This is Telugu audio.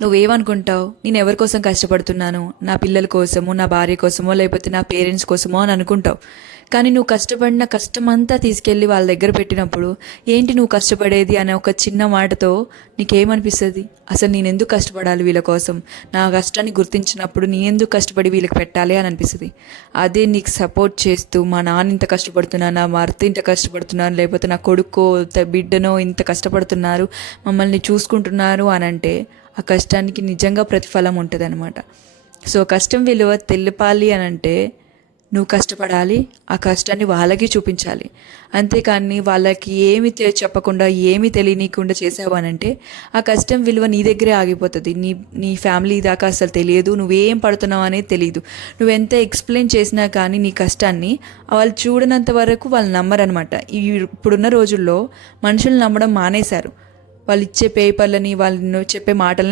నువ్వేమనుకుంటావు, నేను ఎవరి కోసం కష్టపడుతున్నాను, నా పిల్లల కోసమో, నా భార్య కోసమో, లేకపోతే నా పేరెంట్స్ కోసమో అని అనుకుంటావు. కానీ నువ్వు కష్టపడిన కష్టమంతా తీసుకెళ్ళి వాళ్ళ దగ్గర పెట్టినప్పుడు, ఏంటి నువ్వు కష్టపడేది అనే ఒక చిన్న మాటతో నీకేమనిపిస్తుంది? అసలు నేను ఎందుకు కష్టపడాలి వీళ్ళ కోసం, నా కష్టాన్ని గుర్తించినప్పుడు నీ ఎందుకు కష్టపడి వీళ్ళకి పెట్టాలి అని అనిపిస్తుంది. అదే నీకు సపోర్ట్ చేస్తూ, మా నాన్న ఇంత కష్టపడుతున్నా, నా భర్త ఇంత కష్టపడుతున్నారు, లేకపోతే నా కొడుకో బిడ్డనో ఇంత కష్టపడుతున్నారు, మమ్మల్ని చూసుకుంటున్నారు అని అంటే ఆ కష్టానికి నిజంగా ప్రతిఫలం ఉంటుంది అనమాట. సో కష్టం విలువ తెలపాలి అని అంటే నువ్వు కష్టపడాలి, ఆ కష్టాన్ని వాళ్ళకి చూపించాలి. అంతేకాని వాళ్ళకి ఏమి చెప్పకుండా, ఏమీ తెలియనీయకుండా చేసావు అని అంటే ఆ కష్టం విలువ నీ దగ్గరే ఆగిపోతుంది. నీ ఫ్యామిలీ దాకా అసలు తెలియదు, నువ్వేం పడుతున్నావు అనేది తెలియదు. నువ్వెంత ఎక్స్ప్లెయిన్ చేసినా కానీ నీ కష్టాన్ని వాళ్ళు చూడనంత వరకు వాళ్ళు నమ్మరనమాట. ఇప్పుడున్న రోజుల్లో మనుషులు నమ్మడం మానేశారు. వాళ్ళు ఇచ్చే పేపర్లని, వాళ్ళు చెప్పే మాటలని